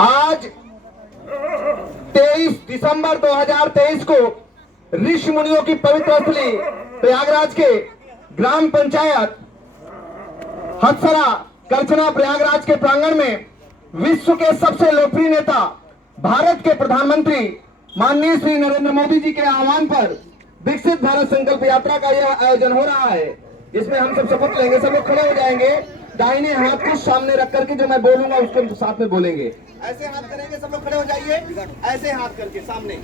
आज 23 दिसंबर 2023 को ऋषि मुनियों की पवित्र स्थली प्रयागराज के ग्राम पंचायत हथसरा करछना प्रयागराज के प्रांगण में विश्व के सबसे लोकप्रिय नेता भारत के प्रधानमंत्री माननीय श्री नरेंद्र मोदी जी के आह्वान पर विकसित भारत संकल्प यात्रा का यह आयोजन हो रहा है। इसमें हम सब शपथ लेंगे। सब लोग खड़े हो जाएंगे, दाहिने हाथ को सामने रख करके जो मैं बोलूंगा उसके साथ में बोलेंगे। ऐसे हाथ करेंगे, सब लोग खड़े हो जाइए। ऐसे हाथ करके सामने,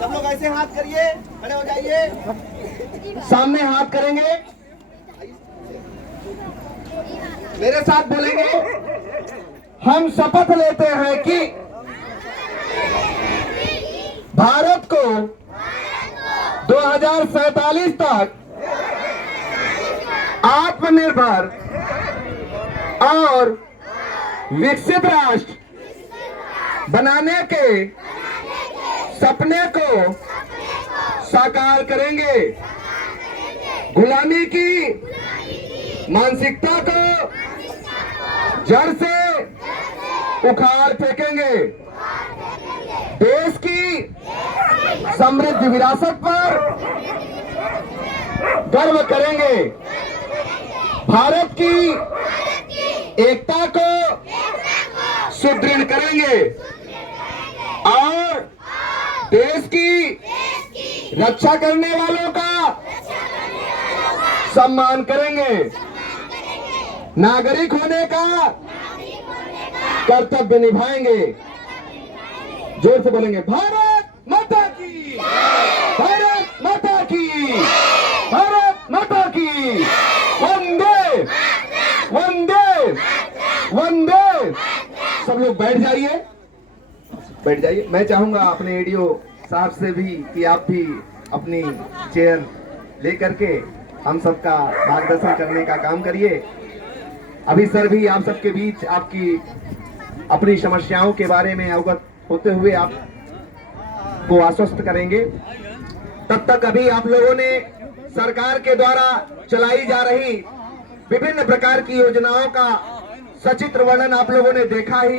सब लोग ऐसे हाथ करिए, खड़े हो जाइए। सामने हाथ करेंगे, मेरे साथ बोलेंगे। हम शपथ लेते हैं कि भारत को 2047 तक आत्मनिर्भर और विकसित राष्ट्र बनाने के सपने को साकार करेंगे। गुलामी की मानसिकता को जड़ से उखाड़ फेंकेंगे। देश की समृद्ध विरासत पर गर्व करेंगे। भारत की एकता को सुदृढ़ करेंगे और देश की रक्षा करने वालों का सम्मान करेंगे। नागरिक होने का कर्तव्य निभाएंगे। जोर से बोलेंगे, भारत माता की, भारत माता की, भारत माता की, वंदे वंदे वंदे। सब लोग बैठ जाइए, बैठ जाइए। मैं चाहूंगा अपने एडीओ साहब से भी कि आप भी अपनी चेयर लेकर के हम सबका मार्गदर्शन करने का काम करिए। अभी सर भी आप सबके बीच आपकी अपनी समस्याओं के बारे में अवगत होते हुए आप को आश्वस्त करेंगे। तब तक अभी आप लोगों ने सरकार के द्वारा चलाई जा रही विभिन्न प्रकार की योजनाओं का सचित्र वर्णन आप लोगों ने देखा ही।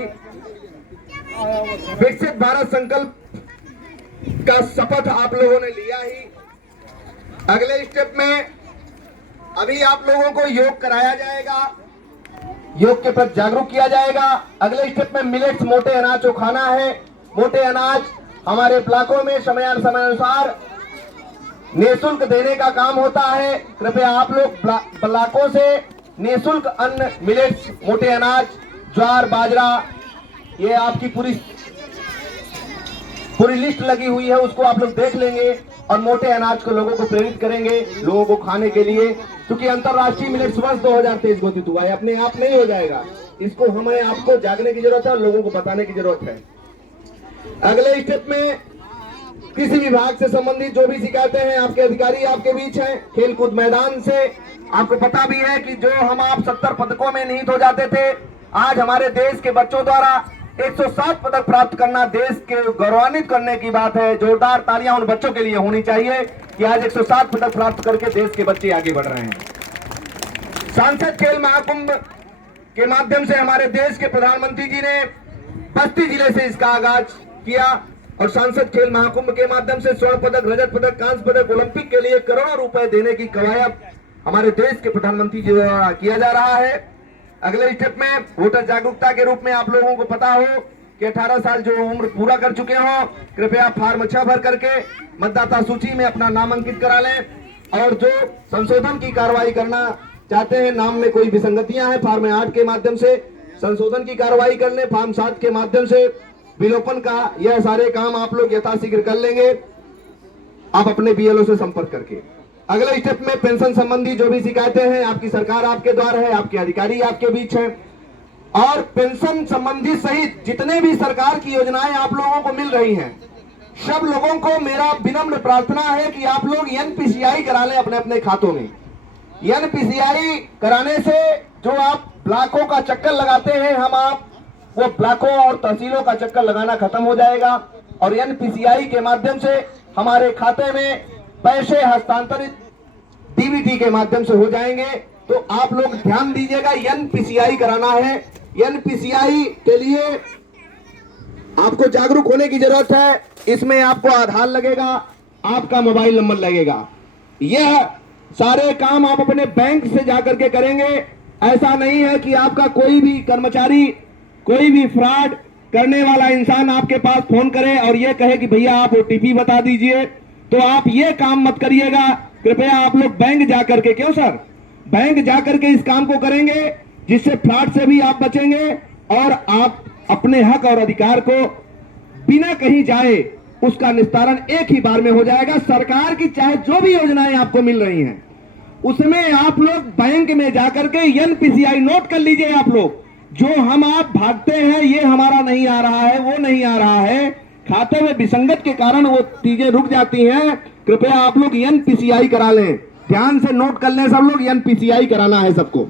विकसित भारत संकल्प का शपथ आप लोगों ने लिया ही। अगले स्टेप में अभी आप लोगों को योग कराया जाएगा, योग के प्रति जागरूक किया जाएगा। अगले स्टेप में मिलेट्स, मोटे अनाज को खाना है। मोटे अनाज हमारे ब्लॉकों में समयानुसार निःशुल्क देने का काम होता है। कृपया आप लोग ब्लॉकों से निःशुल्क अन्न, मिलेट्स, मोटे अनाज, ज्वार, बाजरा, ये आपकी पूरी लिस्ट लगी हुई है, उसको आप लोग देख लेंगे और मोटे अनाज को लोगों को प्रेरित करेंगे लोगों को खाने के लिए। क्योंकि अंतरराष्ट्रीय मिलेट्स वर्ष 2023 घोषित हुआ है, अपने आप नहीं हो जाएगा। इसको हमें आपको जागने की जरूरत है और लोगों को बताने की जरूरत है। अगले स्टेप में कृषि विभाग से संबंधित जो भी शिकायतें हैं, आपके अधिकारी आपके बीच हैं। खेल कूद मैदान से आपको पता भी है कि जो हम आप 70 पदकों में निहित हो जाते थे, आज हमारे देश के बच्चों द्वारा 107 पदक प्राप्त करना देश के गौरवान्वित करने की बात है। जोरदार तालियां उन बच्चों के लिए होनी चाहिए कि आज 107 पदक प्राप्त करके देश के बच्चे आगे बढ़ रहे हैं। सांसद खेल महाकुंभ के माध्यम से हमारे देश के प्रधानमंत्री जी ने बस्ती जिले से इसका आगाज किया और सांसद खेल महाकुंभ के माध्यम से स्वर्ण पदक, रजत पदक, कांस्य पदक, ओलंपिक के लिए करोड़ों रुपए देने की कवायद हमारे देश के प्रधानमंत्री जी द्वारा किया जा रहा है। अगले स्टेप में वोटर जागरूकता के रूप में आप लोगों को पता हो कि 18 साल जो उम्र पूरा कर चुके हो, कृपया फॉर्म 6 भर करके मतदाता सूची में अपना नाम अंकित करा लें। और जो संशोधन की कार्रवाई करना चाहते हैं, नाम में कोई विसंगतियां हैं, फॉर्म 8 के माध्यम से संशोधन की कार्रवाई कर लें। फॉर्म 7 के माध्यम से विलोपन का, यह सारे काम आप लोग यथाशीघ्र कर लेंगे आप अपने बीएलओ से संपर्क करके। अगले स्टेप में पेंशन संबंधी जो भी शिकायतें हैं, आपकी सरकार आपके द्वार है, आपके अधिकारी आपके बीच हैं और पेंशन संबंधी सहित जितने भी सरकार की योजनाएं आप लोगों को मिल रही हैं, सब लोगों को मेरा विनम्र प्रार्थना है कि आप लोग एनपीसीआई करा लें अपने अपने खातों में। एनपीसीआई कराने से जो आप ब्लॉकों का चक्कर लगाते हैं, हम आप वो ब्लॉकों और तहसीलों का चक्कर लगाना खत्म हो जाएगा और एनपीसीआई के माध्यम से हमारे खाते में पैसे हस्तांतरित डीबीटी के माध्यम से हो जाएंगे। तो आप लोग ध्यान दीजिएगा, एनपीसीआई कराना है। एनपीसीआई के लिए आपको जागरूक होने की जरूरत है। इसमें आपको आधार लगेगा, आपका मोबाइल नंबर लगेगा। यह सारे काम आप अपने बैंक से जाकर के करेंगे। ऐसा नहीं है कि आपका कोई भी कर्मचारी, कोई भी फ्रॉड करने वाला इंसान आपके पास फोन करे और यह कहे कि भैया आप ओटीपी बता दीजिए, तो आप ये काम मत करिएगा। कृपया आप लोग बैंक जाकर के, क्यों सर, बैंक जाकर के इस काम को करेंगे, जिससे फ्रॉड से भी आप बचेंगे और आप अपने हक और अधिकार को बिना कहीं जाए उसका निस्तारण एक ही बार में हो जाएगा। सरकार की चाहे जो भी योजनाएं आपको मिल रही हैं, उसमें आप लोग बैंक में जाकर के एनपीसीआई नोट कर लीजिए। आप लोग जो हम आप भागते हैं, ये हमारा नहीं आ रहा है, वो नहीं आ रहा है, खाते में विसंगत के कारण वो चीजें रुक जाती हैं। कृपया आप लोग एनपीसीआई करा लें, ध्यान से नोट कर लें सब लोग, एनपीसीआई कराना है सबको।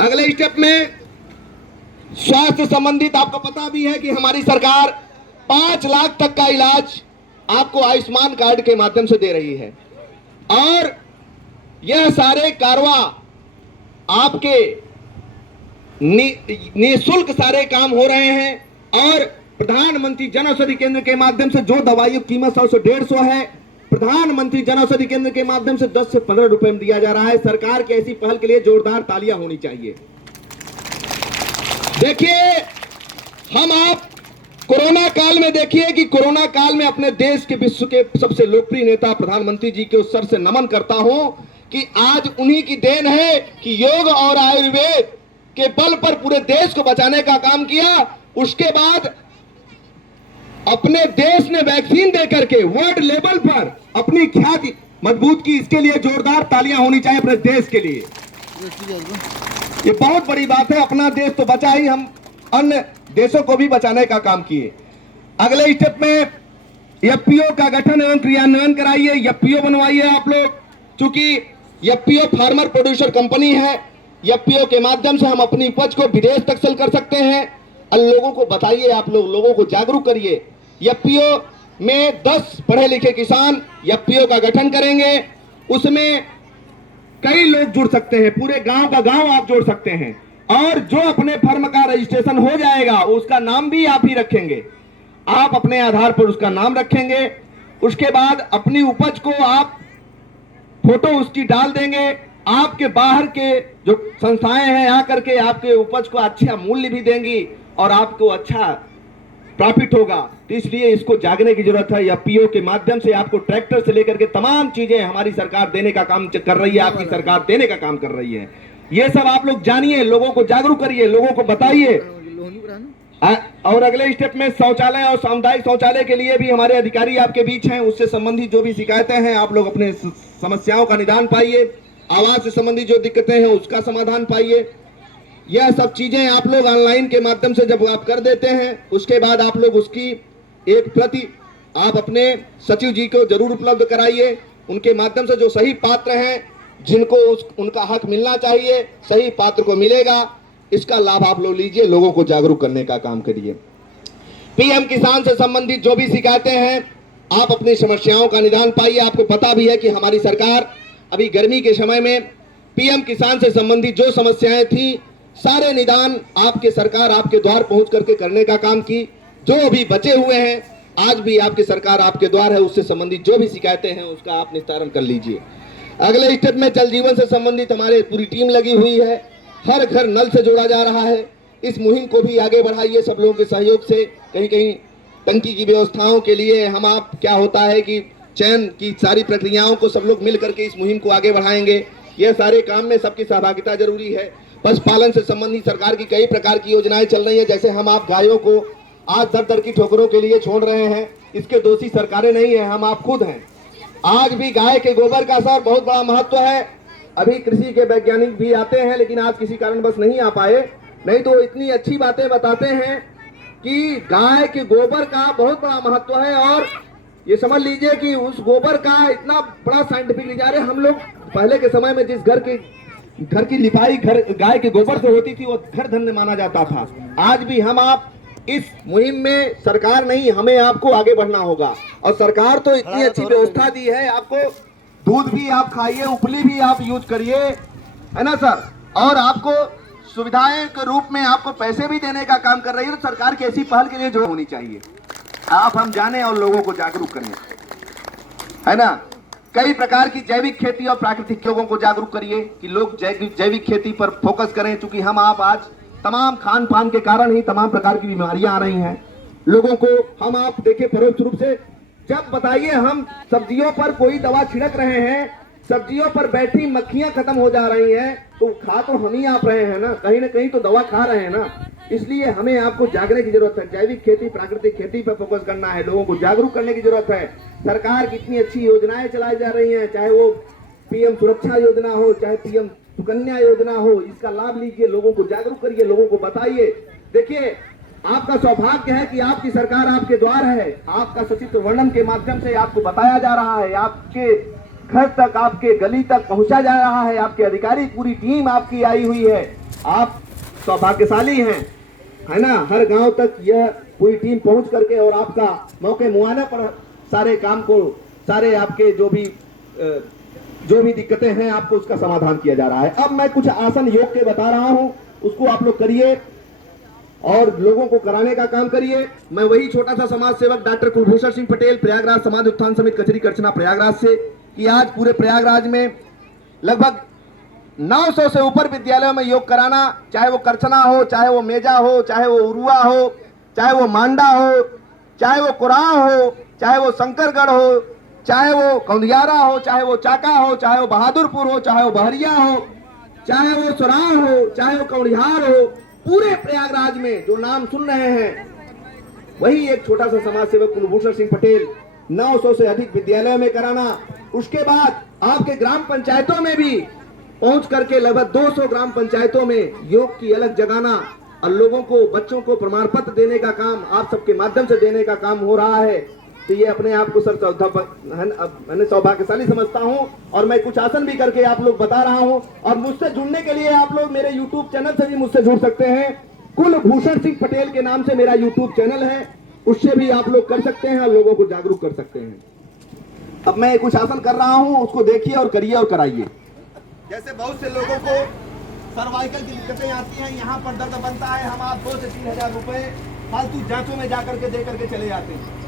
अगले स्टेप में स्वास्थ्य संबंधित आपको पता भी है कि हमारी सरकार 5 लाख तक का इलाज आपको आयुष्मान कार्ड के माध्यम से दे रही है और यह सारे कारवा आपके निःशुल्क सारे काम हो रहे हैं और प्रधानमंत्री जन औषधि केंद्र के माध्यम से जो दवाइयों की कीमत 100 से 150 है, प्रधानमंत्री जन औषधि केंद्र के माध्यम से 10 से 15 रुपए में दिया जा रहा है। सरकार की ऐसी पहल के लिए जोरदार तालियां होनी चाहिए। देखिए, हम आप कोरोना काल में देखिए कि कोरोना काल में अपने देश के, विश्व के सबसे लोकप्रिय नेता प्रधानमंत्री जी के उस सर से नमन करता हूं कि आज उन्हीं की देन है कि योग और आयुर्वेद के बल पर पूरे देश को बचाने का काम किया। उसके बाद अपने देश ने वैक्सीन देकर के वर्ल्ड लेवल पर अपनी ख्याति मजबूत की। इसके लिए जोरदार तालियां होनी चाहिए अपने देश के लिए। ये बहुत बड़ी बात है। अपना देश तो बचा ही, हम अन्य देशों को भी बचाने का काम किए। अगले स्टेप में एफपीओ का गठन एवं क्रियान्वयन कराइए, एफपीओ बनवाइए आप लोग। चूंकि एफपीओ फार्मर प्रोड्यूसर कंपनी है, एफपीओ के माध्यम से हम अपनी उपज को विदेश तक सेल कर सकते हैं। और लोगों को बताइए, आप लोग लोगों को जागरूक करिए। एफपीओ में 10 पढ़े लिखे किसान एफपीओ का गठन करेंगे, उसमें कई लोग जुड़ सकते हैं, पूरे गांव का गांव आप जोड़ सकते हैं और जो अपने फर्म का रजिस्ट्रेशन हो जाएगा उसका नाम भी आप ही रखेंगे। आप अपने आधार पर उसका नाम रखेंगे। उसके बाद अपनी उपज को आप फोटो उसकी डाल देंगे। आपके बाहर के जो संस्थाएं हैं आकर के आपके उपज को अच्छा मूल्य भी देंगी और आपको अच्छा प्रॉफिट होगा। तो इसलिए इसको जागने की जरूरत है। एफपीओ के माध्यम से आपको ट्रैक्टर से लेकर के तमाम चीजें हमारी सरकार देने का काम कर रही है, आपकी सरकार देने का काम कर रही है। ये सब आप लोग जानिए, लोगों को जागरूक करिए, लोगों को बताइए। और अगले स्टेप में शौचालय और सामुदायिक शौचालय के लिए भी हमारे अधिकारी आपके बीच हैं। उससे संबंधित जो भी शिकायतें हैं आप लोग अपने समस्याओं का निदान पाइए। आवास से संबंधित जो दिक्कतें हैं उसका समाधान पाइए। यह सब चीजें आप लोग ऑनलाइन के माध्यम से जब आप कर देते हैं, उसके बाद आप लोग उसकी एक प्रति आप अपने सचिव जी को जरूर उपलब्ध कराइए। उनके माध्यम से जो सही पात्र हैं, जिनको उनका हक मिलना चाहिए, सही पात्र को मिलेगा। इसका लाभ आप लोग लीजिए, लोगों को जागरूक करने का काम करिए। पीएम किसान से संबंधित जो भी शिकायतें हैं, आप अपनी समस्याओं का निदान पाइए। आपको पता भी है कि हमारी सरकार अभी गर्मी के समय में पीएम किसान से संबंधित जो समस्याएं थी, सारे निदान आपके सरकार आपके द्वार पहुंच करके करने का काम की। जो अभी बचे हुए हैं, आज भी आपकी सरकार आपके द्वार है, उससे संबंधित जो भी शिकायतें हैं उसका आप निस्तारण कर लीजिए। अगले स्टेप में जल जीवन से संबंधित हमारे पूरी टीम लगी हुई है। हर घर नल से जोड़ा जा रहा है। इस मुहिम को भी आगे बढ़ाइए सब लोगों के सहयोग से। कहीं कहीं टंकी की व्यवस्थाओं के लिए हम आप क्या होता है कि चयन की सारी प्रक्रियाओं को सब लोग मिल करके इस मुहिम को आगे बढ़ाएंगे। यह सारे काम में सबकी सहभागिता जरूरी है। पशुपालन से संबंधित सरकार की कई प्रकार की योजनाएं चल रही है। जैसे हम आप गायों को आज दर दर की ठोकरों के लिए छोड़ रहे हैं, इसके दोषी सरकारें नहीं है, हम आप खुद हैं। आज भी गाय के गोबर का सर बहुत बड़ा महत्व है। अभी कृषि के वैज्ञानिक भी आते हैं, लेकिन आज किसी कारणवश नहीं आ पाए, नहीं तो इतनी अच्छी बातें बताते हैं कि गाय के गोबर का बहुत बड़ा महत्व है। और ये समझ लीजिए कि उस गोबर का इतना बड़ा साइंटिफिक नजारे, हम लोग पहले के समय में जिस घर की लिपाई गाय के गोबर से होती थी, वो घर धन्य माना जाता था। आज भी हम आप इस मुहिम में, सरकार नहीं, हमें आपको आगे बढ़ना होगा। और सरकार तो इतनी अच्छी व्यवस्था दी है, आपको दूध भी आप खाइए, उपली भी आप यूज करिए, है ना सर। और आपको सुविधाएं के रूप में आपको पैसे भी देने का काम कर रही है, तो सरकार की ऐसी पहल के लिए जो होनी चाहिए आप हम जाने और लोगों को जागरूक करें, है ना। कई प्रकार की जैविक खेती और प्राकृतिक लोगों को जागरूक करिए कि लोग जैविक खेती पर फोकस करें, क्योंकि हम आप आज तमाम खान पान के कारण ही तमाम प्रकार की बीमारियां आ रही हैं लोगों को। हम आप देखें परोक्ष रूप से, जब बताइए हम सब्जियों पर कोई दवा छिड़क रहे हैं, सब्जियों पर बैठी मक्खियां खत्म हो जा रही हैं, तो खा तो हम ही आप रहे हैं ना कहीं तो दवा खा रहे हैं ना। इसलिए हमें आपको जागने की जरूरत है, जैविक खेती प्राकृतिक खेती पर फोकस करना है, लोगों को जागरूक करने की जरूरत है। सरकार की इतनी अच्छी योजनाएं चलाई जा रही हैं, चाहे वो पीएम सुरक्षा योजना हो, चाहे पीएम सुकन्या योजना हो, इसका लाभ लीजिए, लोगों को जागरूक करिए, लोगों को बताइए। देखिए आपका सौभाग्य है कि आपकी सरकार आपके द्वार है, आपका सचित्र वर्णन के माध्यम से आपको बताया जा रहा है, आपके घर तक आपके गली तक पहुंचा जा रहा है, आपके अधिकारी पूरी टीम आपकी आई हुई है, आप सौभाग्यशाली हैं, है ना। हर गांव तक यह पूरी टीम पहुंच करके और आपका मौके मुआयना पर सारे काम को, सारे आपके जो भी दिक्कतें हैं आपको उसका समाधान किया जा रहा है। अब मैं कुछ आसन योग के बता रहा हूं, उसको आप लोग करिए और लोगों को कराने का काम करिए। मैं वही छोटा सा समाज सेवक डॉक्टर कुलभूषण सिंह पटेल, प्रयागराज समाज उत्थान समिति कचरी करछना प्रयागराज से, कि आज पूरे प्रयागराज में लगभग 900 से ऊपर विद्यालयों में योग कराना, चाहे वो करछना हो, चाहे वो मेजा हो, चाहे वो उरुआ हो, चाहे वो मांडा हो, चाहे वो कुराह हो, चाहे वो शंकरगढ़ हो, चाहे वो कौंदियारा हो, चाहे वो चाका हो, चाहे वो बहादुरपुर हो, चाहे वो बहरिया हो, चाहे वो सुराह हो, चाहे वो कौड़िहार हो, पूरे प्रयागराज में जो नाम सुन रहे हैं, वही एक छोटा सा समाज सेवक कुलभूषण सिंह पटेल 900 से अधिक विद्यालयों में कराना। उसके बाद आपके ग्राम पंचायतों में भी पहुंच करके लगभग 200 ग्राम पंचायतों में योग की अलग जगाना और लोगों को, बच्चों को प्रमाण पत्र देने का काम आप सबके माध्यम से देने का काम हो रहा है। तो ये अपने आप को मैंने सौभाग्यशाली समझता हूं और मैं कुछ आसन भी करके आप लोग बता रहा हूं। और मुझसे जुड़ने के लिए आप लोग मेरे YouTube चैनल से भी मुझसे जुड़ सकते हैं। कुलभूषण सिंह पटेल के नाम से मेरा YouTube चैनल है, उससे भी आप लोग कर सकते हैं और लोगों को जागरूक कर सकते हैं। अब मैं कुछ आसन कर रहा हूं, उसको देखिए और करिए और कराइए। जैसे बहुत से लोगों को सर्वाइकल की दिक्कतें आती हैं, यहाँ पर दर्द बनता है, हम आप 2 से 3 हजार रुपए फालतू जांचों में जाकर के दे करके चले जाते हैं।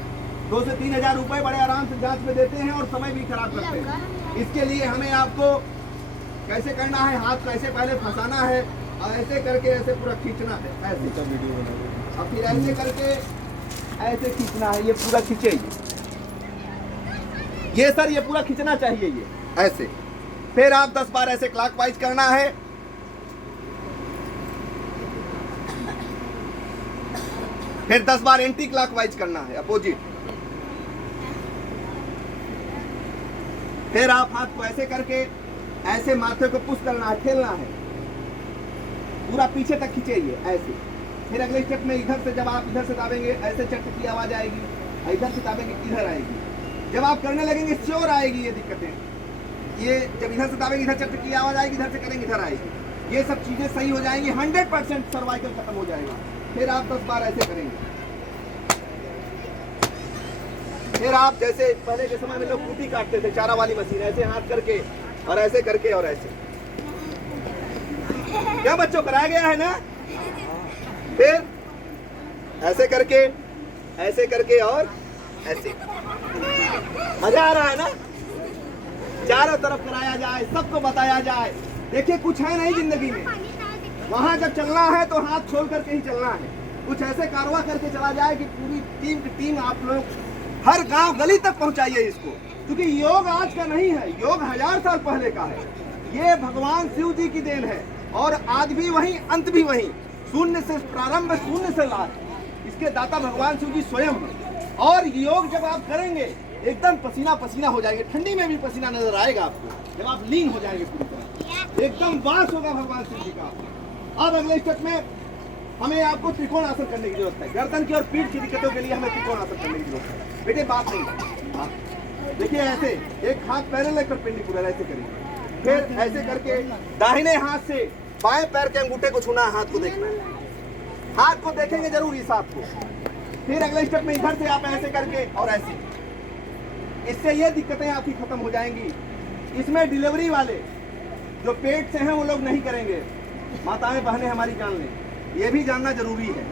2 से 3 हजार रुपए बड़े आराम से जांच में देते हैं और समय भी खराब करते हैं। इसके लिए हमें आपको कैसे करना है, हाथ को ऐसे पहले फंसाना है और ऐसे करके ऐसे पूरा खींचना है, ऐसे और फिर ऐसे करके ऐसे खींचना है, ये पूरा खींचे, ये सर ये पूरा खींचना चाहिए, ये ऐसे। फिर आप 10 बार ऐसे क्लॉकवाइज करना है, फिर 10 बार एंटी क्लॉकवाइज करना है, अपोजिट। फिर आप हाथ को ऐसे करके ऐसे माथे को पुश करना है, ठेलना है, पूरा पीछे तक खींचेंगे ऐसे। फिर अगले स्टेप में इधर से, जब आप इधर से दाबेंगे ऐसे चट की आवाज आएगी, इधर से दाबेंगे इधर आएगी। जब आप करने लगेंगे श्योर आएगी ये दिक्कतें, ये जब इधर से दाबेंगे इधर चट की आवाज आएगी, इधर से करेंगे इधर आएगी, ये सब चीजें सही हो जाएंगी, 100% सर्वाइकल खत्म हो जाएगा। फिर आप 10 बार ऐसे करेंगे। फिर आप जैसे पहले के समय में लोग कुटी काटते थे, चारा वाली मशीन, ऐसे हाथ करके और ऐसे करके और ऐसे। क्या बच्चों कराया गया है ना? फिर ऐसे करके और ऐसे। मजा आ रहा है ना? चारों तरफ कराया जाए, सबको बताया जाए। देखिए कुछ है नहीं जिंदगी में, वहां जब चलना है तो हाथ छोड़ करके ही चलना है। कुछ ऐसे कारवा करके चला जाए कि पूरी टीम की टीम आप लोग हर गांव गली तक पहुंचाइए इसको, क्योंकि योग आज का नहीं है, योग 1000 साल पहले का है। ये भगवान शिव जी की देन है और आदि भी वही, अंत भी वही, शून्य से प्रारंभ, शून्य से लाभ, इसके दाता भगवान शिव जी स्वयं है। और योग जब आप करेंगे एकदम पसीना पसीना हो जाएंगे, ठंडी में भी पसीना नजर आएगा आपको, जब आप लीन हो जाएंगे पूरी तरह, एकदम वास होगा भगवान शिव जी का। अब अगले स्टेप में हमें आपको त्रिकोण आसन करने की जरूरत है। गर्दन की और पीठ की दिक्कतों के लिए हमें त्रिकोण आसन करने की जरूरत है। बेटे बात नहीं, देखिए ऐसे एक हाथ पैर लेकर पेंडिकुलर ऐसे करेंगे, फिर ऐसे करके दाहिने हाथ से बाएं पैर के अंगूठे को छूना है, हाथ को देखना है, हाथ को देखेंगे जरूर इस हाथ को। फिर अगले स्टेप में इधर से आप ऐसे करके और ऐसे, इससे ये दिक्कतें आपकी खत्म हो जाएंगी। इसमें डिलीवरी वाले जो पेट से हैं वो लोग नहीं करेंगे, माताएं बहनें हमारी जान लें, ये भी जानना जरूरी है।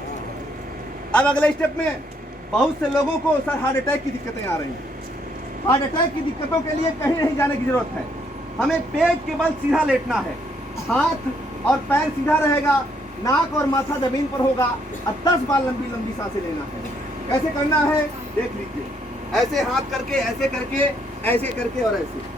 अब अगले स्टेप में बहुत से लोगों को सर हार्ट अटैक की दिक्कतें आ रही हैं। हार्ट अटैक की दिक्कतों के लिए कहीं नहीं जाने की जरूरत है, हमें पेट के बल सीधा लेटना है, हाथ और पैर सीधा रहेगा, नाक और माथा जमीन पर होगा और 10 बार लंबी लंबी सांसें लेना है। कैसे करना है देख लीजिए, ऐसे हाथ करके, ऐसे करके, ऐसे करके और ऐसे।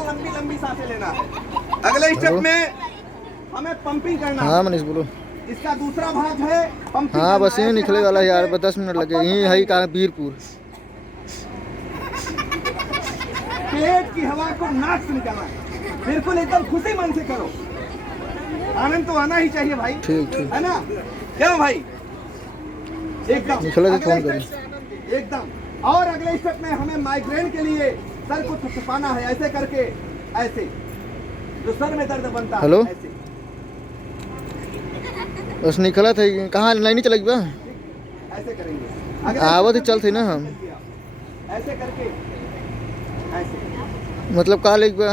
लंबी लंबी सांसें लेना है। अगले स्टेप में हमें पंपिंग करना है। हाँ मनीष बोलो। इसका दूसरा भाग है पंपिंग। हाँ बस यही निकले वाला यार, 10 मिनट लगे यही है कहा वीरपुर। पेट की हवा को नाक से निकालना है, बिल्कुल एकदम खुशी मन से करो, आनंद तो आना ही चाहिए भाई, ठीक ठीक है ना? क्यों भाई? एकदम निकले तो फोन करें एकदम। और अगले स्टेप में हमें माइग्रेन के लिए सर को थपथपाना है, ऐसे करके, ऐसे जो सर में दर्द बनता है। हेलो ऐसे बस निकला था, कहाँ लाइन नहीं चलेगी बा? ऐसे करेंगे, आवत ही चल थी ना हम, ऐसे करके, ऐसे मतलब कहाँ लेगी बा?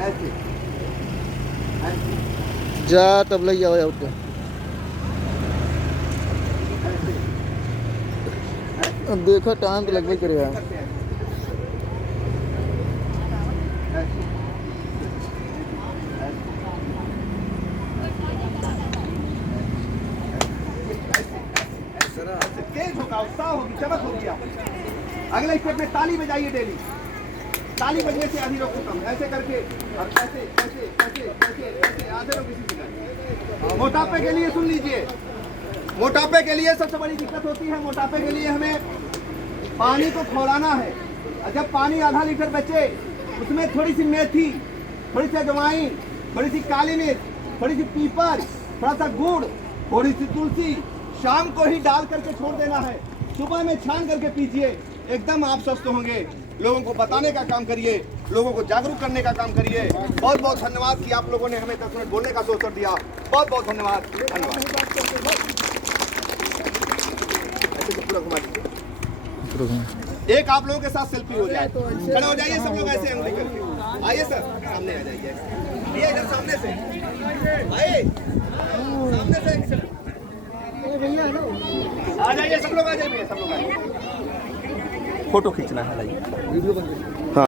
ऐसे ऐसे जा तब ले जाओ उठ के। अब देखो टाइम तो लगभग करेगा। तेज होगा, उत्साह होगी, चमक होगी। अगले स्टेप में ताली बजाइए डेली, ताली बजने से आधी रोग खत्म। ऐसे करके और ऐसे ऐसे ऐसे ऐसे ऐसे आधे रोग इसी से। मोटापे के लिए सुन लीजिए, मोटापे के लिए सबसे बड़ी दिक्कत होती है, मोटापे के लिए हमें पानी को खौलाना है। और जब पानी आधा लीटर बचे उसमें थोड़ी सी मेथी, थोड़ी सी अजवाइन, थोड़ी सी काली मिर्च, थोड़ी सी पीपर, थोड़ा सा गुड़, थोड़ी सी तुलसी शाम को ही डाल करके छोड़ देना है, सुबह में छान करके पीजिए, एकदम आप स्वस्थ होंगे। लोगों को बताने का काम करिए, लोगों को जागरूक करने का काम करिए। बहुत बहुत धन्यवाद कि आप लोगों ने हमें 10 मिनट बोलने का अवसर दिया। बहुत बहुत धन्यवाद। एक आप लोगों के साथ सेल्फी हो जाए, खड़े हो जाइए सब लोग ऐसे अंगुली करके। आइए सर सामने आ जाइए, ये इधर सामने से आइए, सामने से आ जाइए, सब लोग आ जाइए, सब लोग आ जाइए। फोटो खींचना है, वीडियो बन